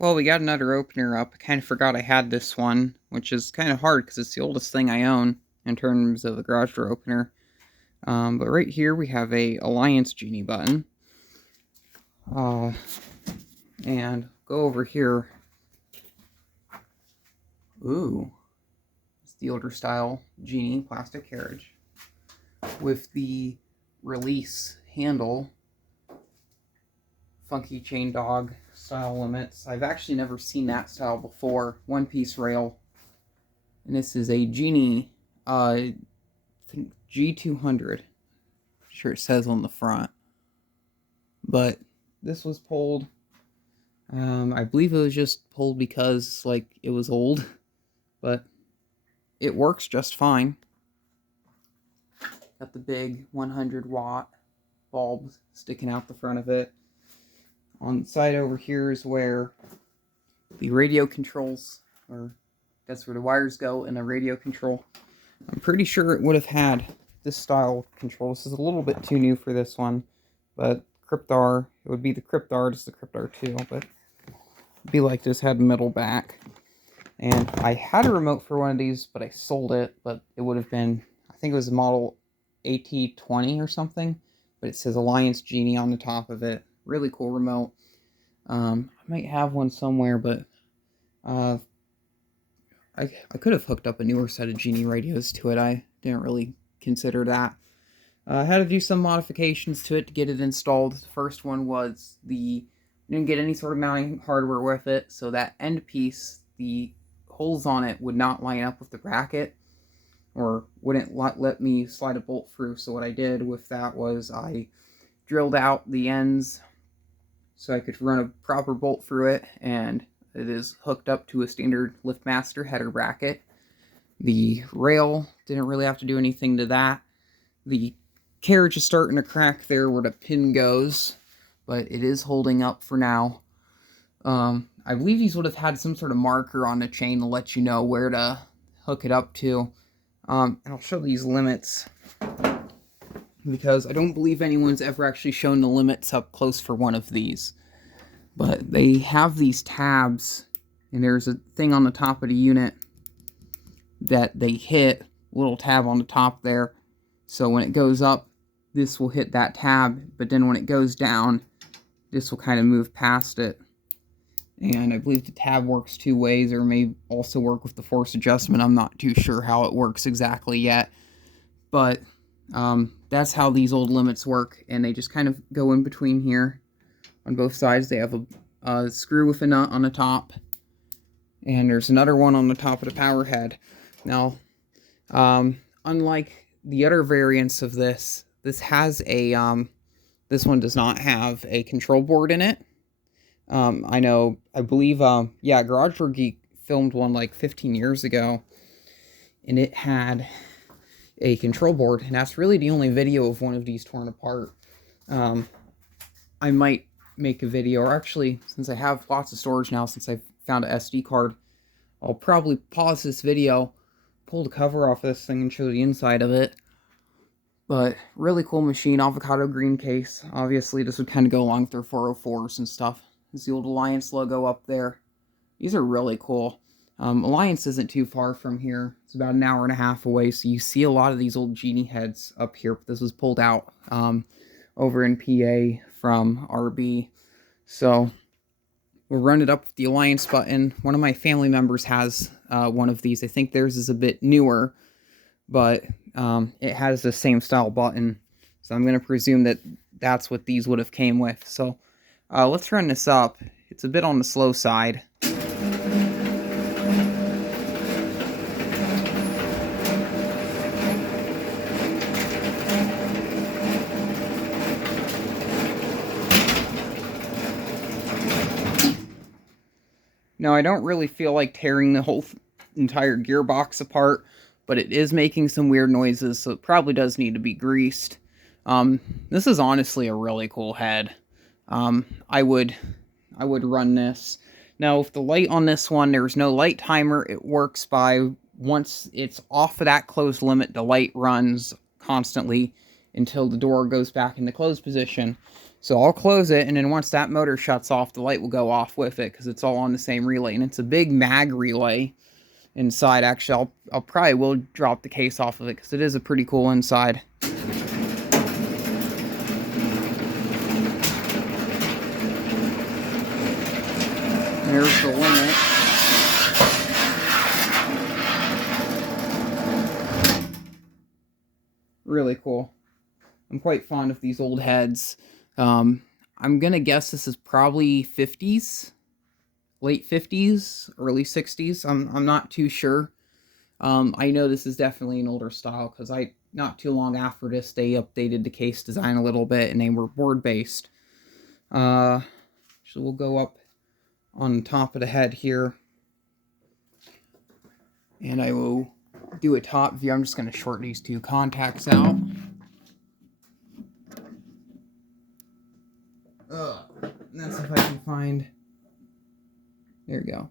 Well, we got another opener up. I kind of forgot I had this one, which is kind of hard because it's the oldest thing I own in terms of the garage door opener. But right here we have a Alliance Genie button. And go over here. Ooh, it's the older style Genie plastic carriage with the release handle. Funky chain dog style limits. I've actually never seen that style before. One piece rail. And this is a Genie G200. Sure it says on the front. But this was pulled. I believe it was just pulled because it was old. But it works just fine. Got the big 100-watt bulb sticking out the front of it. On the side over here is where the radio controls, or that's where the wires go in the radio control. I'm pretty sure it would have had this style control. This is a little bit too new for this one, but Cryptar, it would be the Cryptar, just the Cryptar 2, but it'd be like this, had metal back. And I had a remote for one of these, but I sold it, but it would have been, I think it was a model AT20 or something, but it says Alliance Genie on the top of it. Really cool remote. I might have one somewhere, but I could have hooked up a newer set of Genie radios to it. I didn't really consider that. I had to do some modifications to it to get it installed. The first one was didn't get any sort of mounting hardware with it, so that end piece, the holes on it would not line up with the bracket, or wouldn't let me slide a bolt through. So what I did with that was I drilled out the ends so I could run a proper bolt through it, and it is hooked up to a standard LiftMaster header bracket. The rail didn't really have to do anything to that. The carriage is starting to crack there where the pin goes, but it is holding up for now. I believe these would have had some sort of marker on the chain to let you know where to hook it up to. And I'll show these limits, because I don't believe anyone's ever actually shown the limits up close for one of these. But they have these tabs, and there's a thing on the top of the unit that they hit, little tab on the top there. So when it goes up, this will hit that tab, but then when it goes down, this will kind of move past it. And I believe the tab works two ways, or may also work with the force adjustment. I'm not too sure how it works exactly yet. But that's how these old limits work, and they just kind of go in between here. On both sides, they have a screw with a nut on the top, and there's another one on the top of the power head. Now, unlike the other variants of this has a, this one does not have a control board in it. I believe, Garage Door Geek filmed one like 15 years ago, and it had a control board, and that's really the only video of one of these torn apart. I might make a video, or actually, since I have lots of storage now, since I've found an SD card, I'll probably pause this video, pull the cover off this thing, and show the inside of it. But really cool machine, avocado green case. Obviously, this would kind of go along with their 404s and stuff. There's the old Alliance logo up there. These are really cool. Alliance isn't too far from here. It's about an hour and a half away, so you see a lot of these old Genie heads up here. This was pulled out over in PA from RB. So we'll run it up with the Alliance button. One of my family members has one of these. I think theirs is a bit newer, but it has the same style button. So I'm going to presume that that's what these would have came with. So let's run this up. It's a bit on the slow side. Now, I don't really feel like tearing the whole entire gearbox apart, but it is making some weird noises, so it probably does need to be greased. This is honestly a really cool head. I would run this. Now, with the light on this one, there's no light timer. It works by, once it's off of that closed limit, the light runs constantly until the door goes back in the closed position. So I'll close it, and then once that motor shuts off, the light will go off with it because it's all on the same relay, and it's a big mag relay inside. Actually, I'll probably will drop the case off of it because it is a pretty cool inside. There's the limit. Really cool. I'm quite fond of these old heads. I'm gonna guess this is probably 50s, late 50s, early 60s. I'm not too sure. I know this is definitely an older style because not too long after this they updated the case design a little bit and they were board based. So we'll go up on top of the head here, and I will do a top view. I'm just going to short these two contacts out. And that's if I can find. There we go.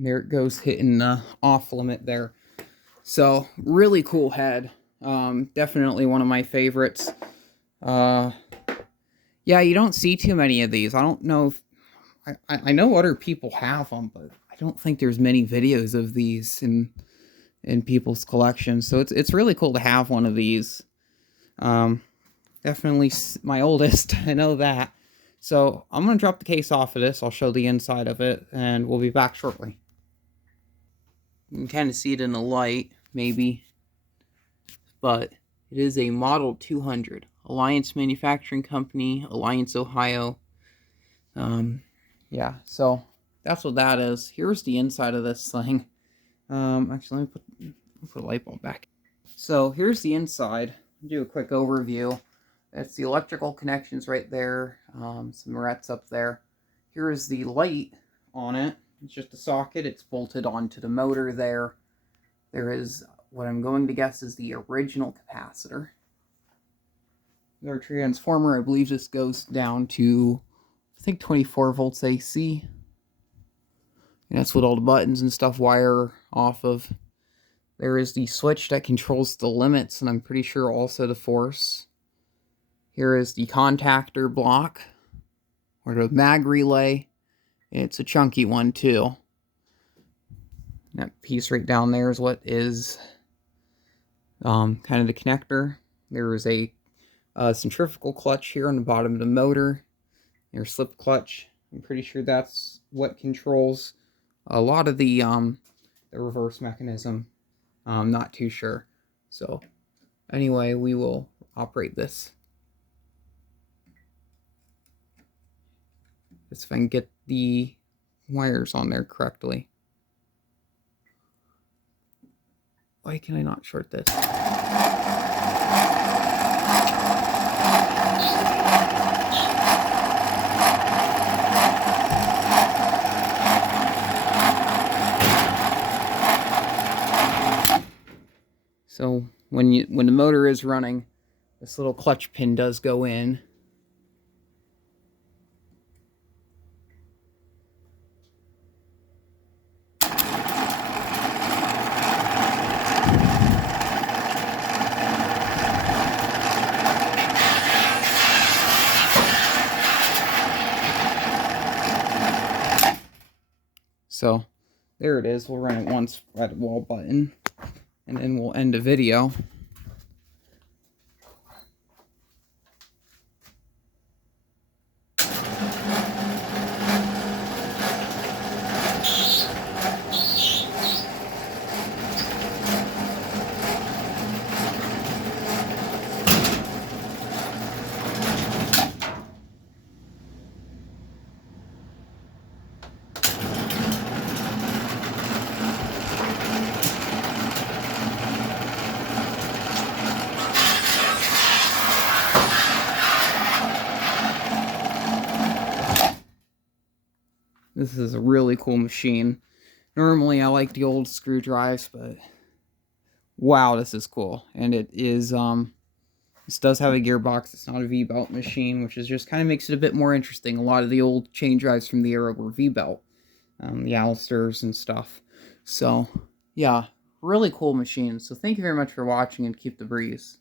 There it goes, hitting the off limit there. So really cool head. Definitely one of my favorites. Yeah, you don't see too many of these. I don't know if I know other people have them, but I don't think there's many videos of these in people's collections. So it's really cool to have one of these. Definitely my oldest. I know that. So I'm gonna drop the case off of this. I'll show the inside of it, and we'll be back shortly. You can kind of see it in the light, maybe, but it is a Model 200, Alliance Manufacturing Company, Alliance, Ohio. Yeah, so that's what that is. Here's the inside of this thing. Actually, let me put a light bulb back. So here's the inside. I'll do a quick overview. That's the electrical connections right there. Some morettes up there. Here is the light on it. It's just a socket. It's bolted onto the motor there. There is what I'm going to guess is the original capacitor. Our transformer, I believe this goes down to, I think, 24 volts AC. And that's what all the buttons and stuff wire off of. There is the switch that controls the limits, and I'm pretty sure also the force. Here is the contactor block, or the mag relay. It's a chunky one too. That piece right down there is what is kind of the connector. There is a centrifugal clutch here on the bottom of the motor. There's slip clutch. I'm pretty sure that's what controls a lot of the reverse mechanism. I'm not too sure. So anyway, we will operate this. Let's see if I can get the wires on there correctly. Why can I not short this? So when the motor is running, this little clutch pin does go in. So there it is. We'll run it once at wall button, and then we'll end the video. This is a really cool machine. Normally I like the old screw drives, but wow, this is cool. And it is, this does have a gearbox. It's not a V-belt machine, which is just kind of makes it a bit more interesting. A lot of the old chain drives from the era were V-belt, the Alisters and stuff. So, yeah, really cool machine. So thank you very much for watching, and keep the breeze.